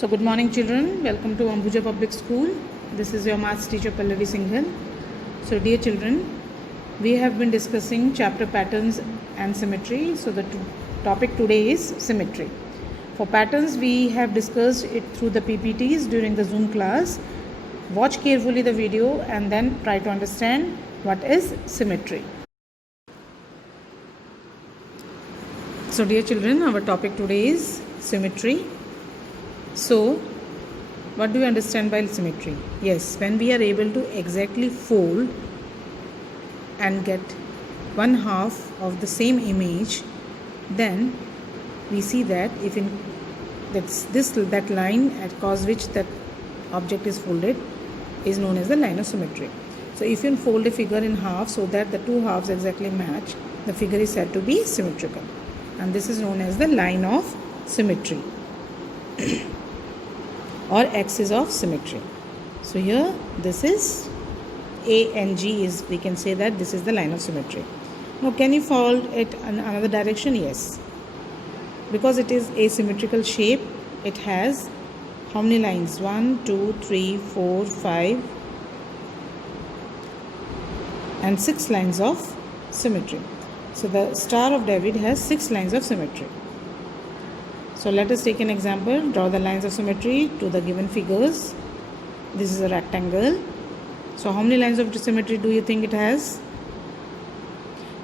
So good morning children, welcome to Ambuja Public School. This is your maths teacher Pallavi Singhal. So dear children, we have been discussing chapter patterns and symmetry. So the topic today is symmetry. For patterns we have discussed it through the PPTs during the Zoom class. Watch carefully the video and then try to understand what is symmetry. So dear children, our topic today is symmetry. So, what do you understand by symmetry? Yes, when we are able to exactly fold and get one half of the same image, then we see that if in that line at cause which that object is folded is known as the line of symmetry. So, if you fold a figure in half so that the two halves exactly match, the figure is said to be symmetrical, and this is known as the line of symmetry. Or axis of symmetry. So here this is A and G is, we can say that this is the line of symmetry. Now can you fold it in another direction? Yes. Because it is asymmetrical shape, it has how many lines? 1, 2, 3, 4, 5 and 6 lines of symmetry. So the Star of David has 6 lines of symmetry. So let us take an example. Draw the lines of symmetry to the given figures. This is a rectangle. So how many lines of symmetry do you think it has?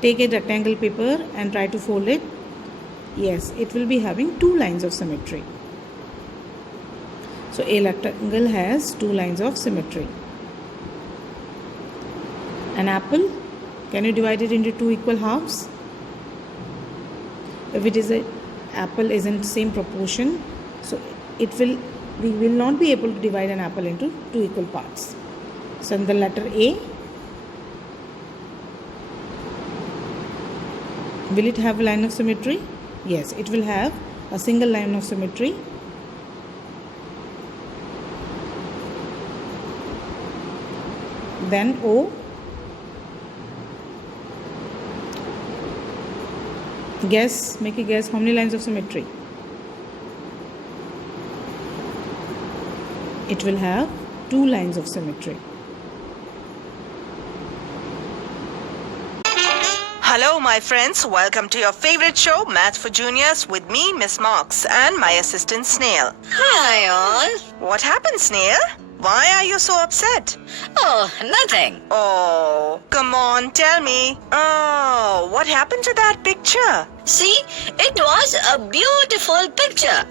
Take a rectangle paper and try to fold it. Yes, it will be having 2 lines of symmetry. So a rectangle has 2 lines of symmetry. An apple, can you divide it into 2 equal halves? If it is a apple is in same proportion, so we will not be able to divide an apple into 2 equal parts. So in the letter A, will it have a line of symmetry? Yes, it will have a single line of symmetry. Then O, guess, make a guess, how many lines of symmetry? It will have 2 lines of symmetry. Hello my friends, welcome to your favorite show, Math for Juniors, with me, Miss Marks, and my assistant Snail. Hi all. What happened, Snail? Why are you so upset? Oh, nothing. Oh, come on, tell me. Oh, what happened to that picture? See, it was a beautiful picture.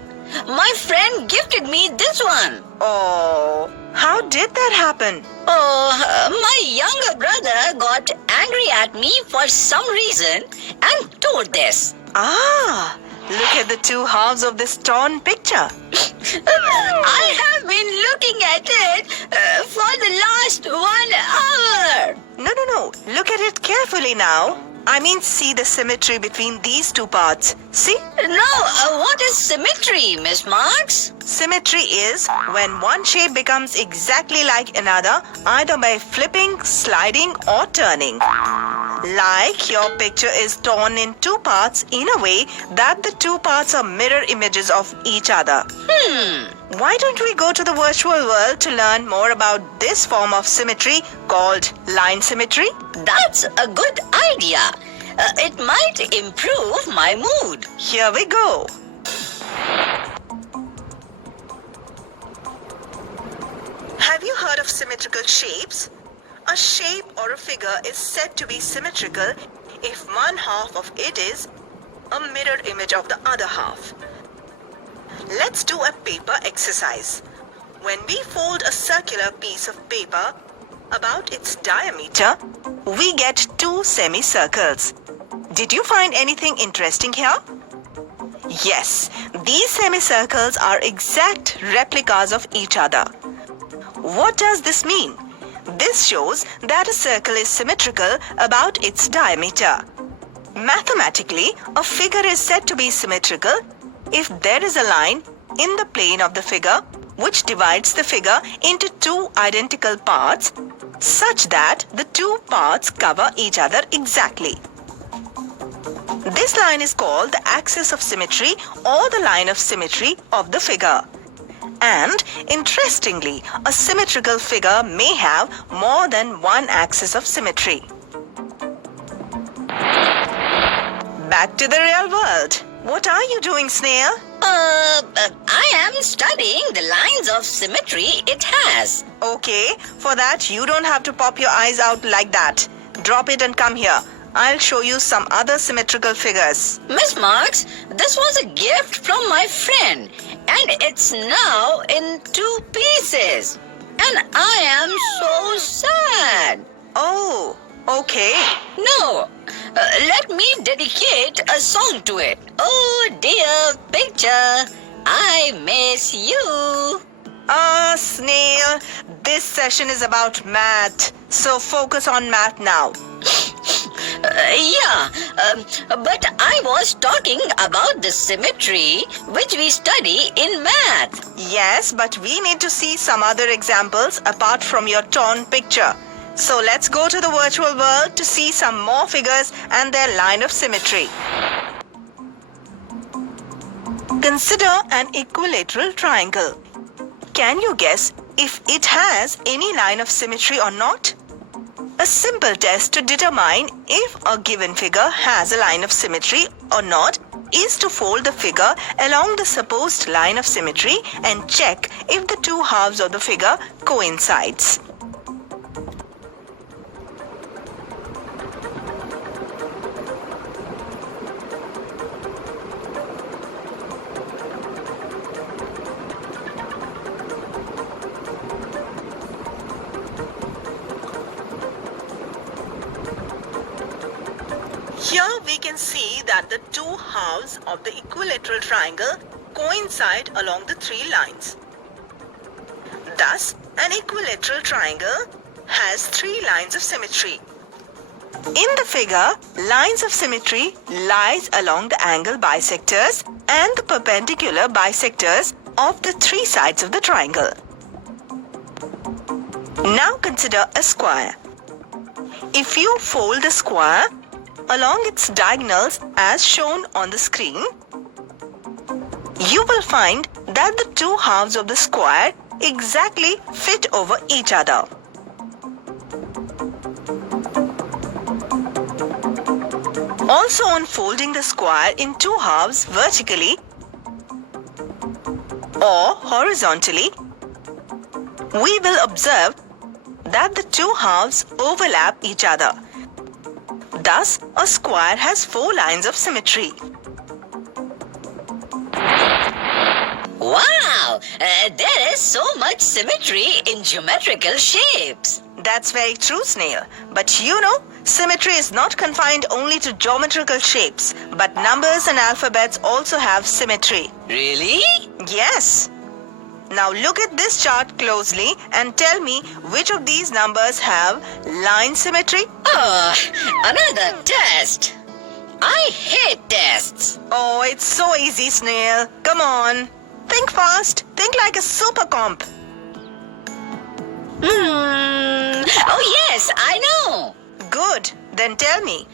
My friend gifted me this one. Oh, how did that happen? Oh, my younger brother got angry at me for some reason and tore this. Ah, look at the 2 halves of this torn picture. I have been looking at it for the last 1 hour. No. Look at it carefully now. I mean, see the symmetry between these 2 parts. See? Now, what is symmetry, Miss Marks? Symmetry is when one shape becomes exactly like another, either by flipping, sliding, or turning. Like your picture is torn in 2 parts in a way that the 2 parts are mirror images of each other. Why don't we go to the virtual world to learn more about this form of symmetry called line symmetry? That's a good idea. It might improve my mood. Here we go. Have you heard of symmetrical shapes? A shape or a figure is said to be symmetrical if one half of it is a mirror image of the other half. Let's do a paper exercise. When we fold a circular piece of paper about its diameter, we get 2 semicircles. Did you find anything interesting here? Yes, these semicircles are exact replicas of each other. What does this mean? This shows that a circle is symmetrical about its diameter. Mathematically, a figure is said to be symmetrical if there is a line in the plane of the figure which divides the figure into 2 identical parts such that the 2 parts cover each other exactly. This line is called the axis of symmetry or the line of symmetry of the figure. And, interestingly, a symmetrical figure may have more than one axis of symmetry. Back to the real world. What are you doing, Snail? I am studying the lines of symmetry it has. Okay, for that you don't have to pop your eyes out like that. Drop it and come here. I'll show you some other symmetrical figures. Miss Marks, this was a gift from my friend, and it's now in 2 pieces. And I am so sad. Oh, okay. No, let me dedicate a song to it. Oh dear picture, I miss you. Snail, this session is about math. So focus on math now. But I was talking about the symmetry which we study in math. Yes, but we need to see some other examples apart from your torn picture. So let's go to the virtual world to see some more figures and their line of symmetry. Consider an equilateral triangle. Can you guess if it has any line of symmetry or not? A simple test to determine if a given figure has a line of symmetry or not is to fold the figure along the supposed line of symmetry and check if the two halves of the figure coincides. Here we can see that the two halves of the equilateral triangle coincide along the 3 lines. Thus, an equilateral triangle has 3 lines of symmetry. In the figure, lines of symmetry lies along the angle bisectors and the perpendicular bisectors of the 3 sides of the triangle. Now consider a square. If you fold the square along its diagonals as shown on the screen, you will find that the 2 halves of the square exactly fit over each other. Also, on folding the square in 2 halves vertically or horizontally, we will observe that the 2 halves overlap each other. Thus, a square has 4 lines of symmetry. Wow! There is so much symmetry in geometrical shapes. That's very true, Snail. But you know, symmetry is not confined only to geometrical shapes, but numbers and alphabets also have symmetry. Really? Yes. Now look at this chart closely and tell me which of these numbers have line symmetry. Another test. I hate tests. Oh, it's so easy, Snail. Come on. Think fast. Think like a super comp. Oh yes, I know. Good. Then tell me.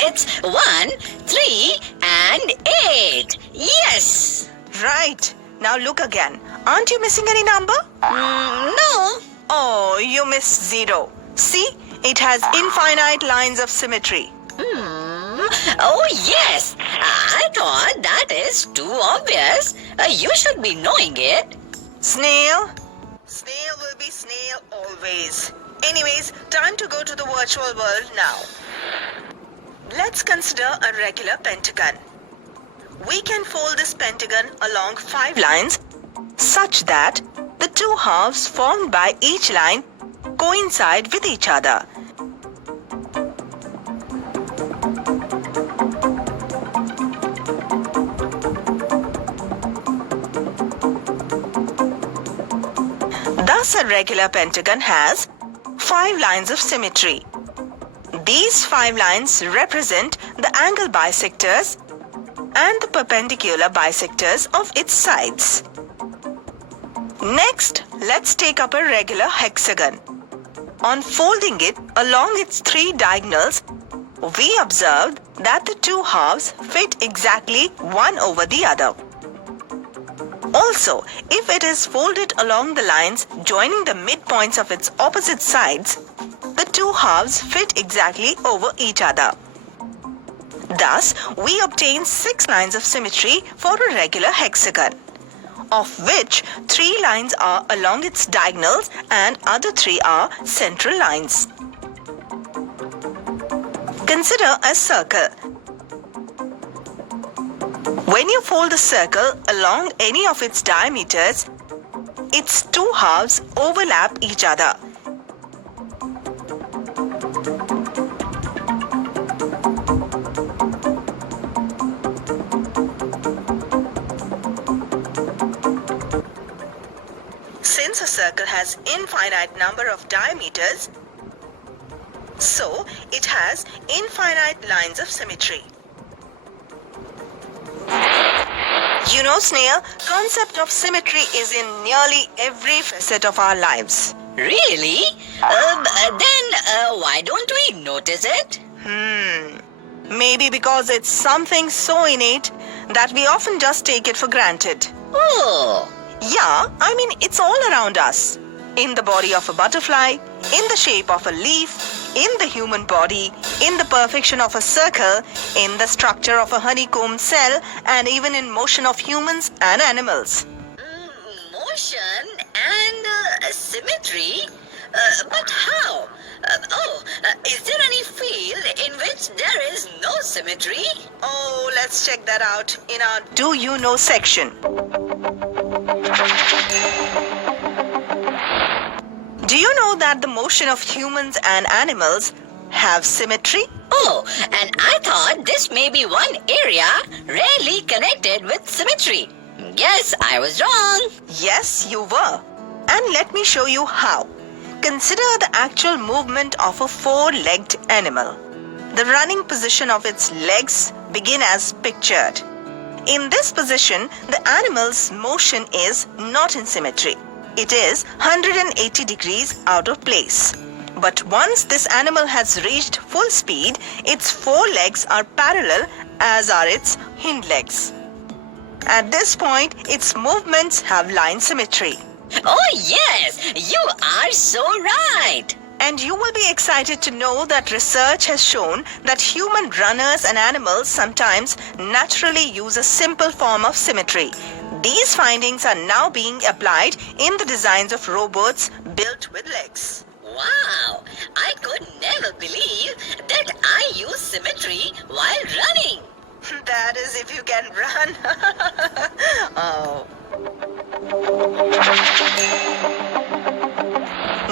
It's 1, 3, and 8. Yes. Right. Now look again. Aren't you missing any number? No. Oh, you missed 0. See? It has infinite lines of symmetry. Oh yes. I thought that is too obvious. You should be knowing it. Snail? Snail will be snail always. Anyways, time to go to the virtual world now. Let's consider a regular pentagon. We can fold this pentagon along 5 lines such that the 2 halves formed by each line coincide with each other. Thus, a regular pentagon has 5 lines of symmetry. These 5 lines represent the angle bisectors and the perpendicular bisectors of its sides. Next, let's take up a regular hexagon. On folding it along its 3 diagonals, we observed that the 2 halves fit exactly one over the other. Also, if it is folded along the lines joining the midpoints of its opposite sides, the two halves fit exactly over each other. Thus, we obtain 6 lines of symmetry for a regular hexagon, of which 3 lines are along its diagonals and other 3 are central lines. Consider a circle. When you fold the circle along any of its diameters, its two halves overlap each other. Since a circle has infinite number of diameters, so it has infinite lines of symmetry. You know, Sneha, concept of symmetry is in nearly every facet of our lives. Really? Then why don't we notice it? Maybe because it's something so innate that we often just take it for granted. Oh, Yeah, I mean, it's all around us. In the body of a butterfly, in the shape of a leaf, in the human body, in the perfection of a circle, in the structure of a honeycomb cell, and even in motion of humans and animals. motion and symmetry? But how? Is there any field in which there is no symmetry? Oh, let's check that out in our Do You Know section. Do you know that the motion of humans and animals have symmetry? Oh, and I thought this may be one area rarely connected with symmetry. Guess I was wrong. Yes, you were. And let me show you how. Consider the actual movement of a four-legged animal. The running position of its legs begin as pictured. In this position, the animal's motion is not in symmetry. It is 180 degrees out of place. But once this animal has reached full speed, its four legs are parallel, as are its hind legs. At this point, its movements have line symmetry. Oh yes, you are so right. And you will be excited to know that research has shown that human runners and animals sometimes naturally use a simple form of symmetry. These findings are now being applied in the designs of robots built with legs. Wow, I could never believe that I use symmetry while running. That is if you can run. Oh.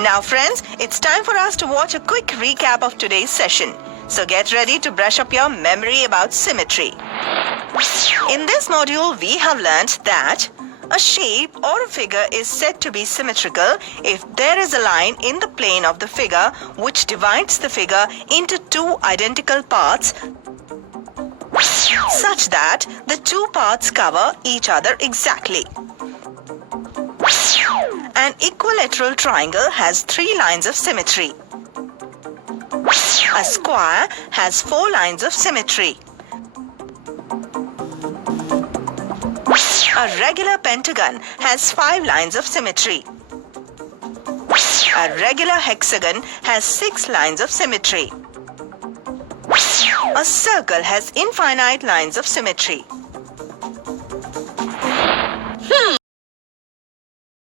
Now friends, it's time for us to watch a quick recap of today's session. So get ready to brush up your memory about symmetry. In this module, we have learnt that a shape or a figure is said to be symmetrical if there is a line in the plane of the figure which divides the figure into two identical parts such that the two parts cover each other exactly. An equilateral triangle has 3 lines of symmetry. A square has 4 lines of symmetry. A regular pentagon has 5 lines of symmetry. A regular hexagon has 6 lines of symmetry. A circle has infinite lines of symmetry.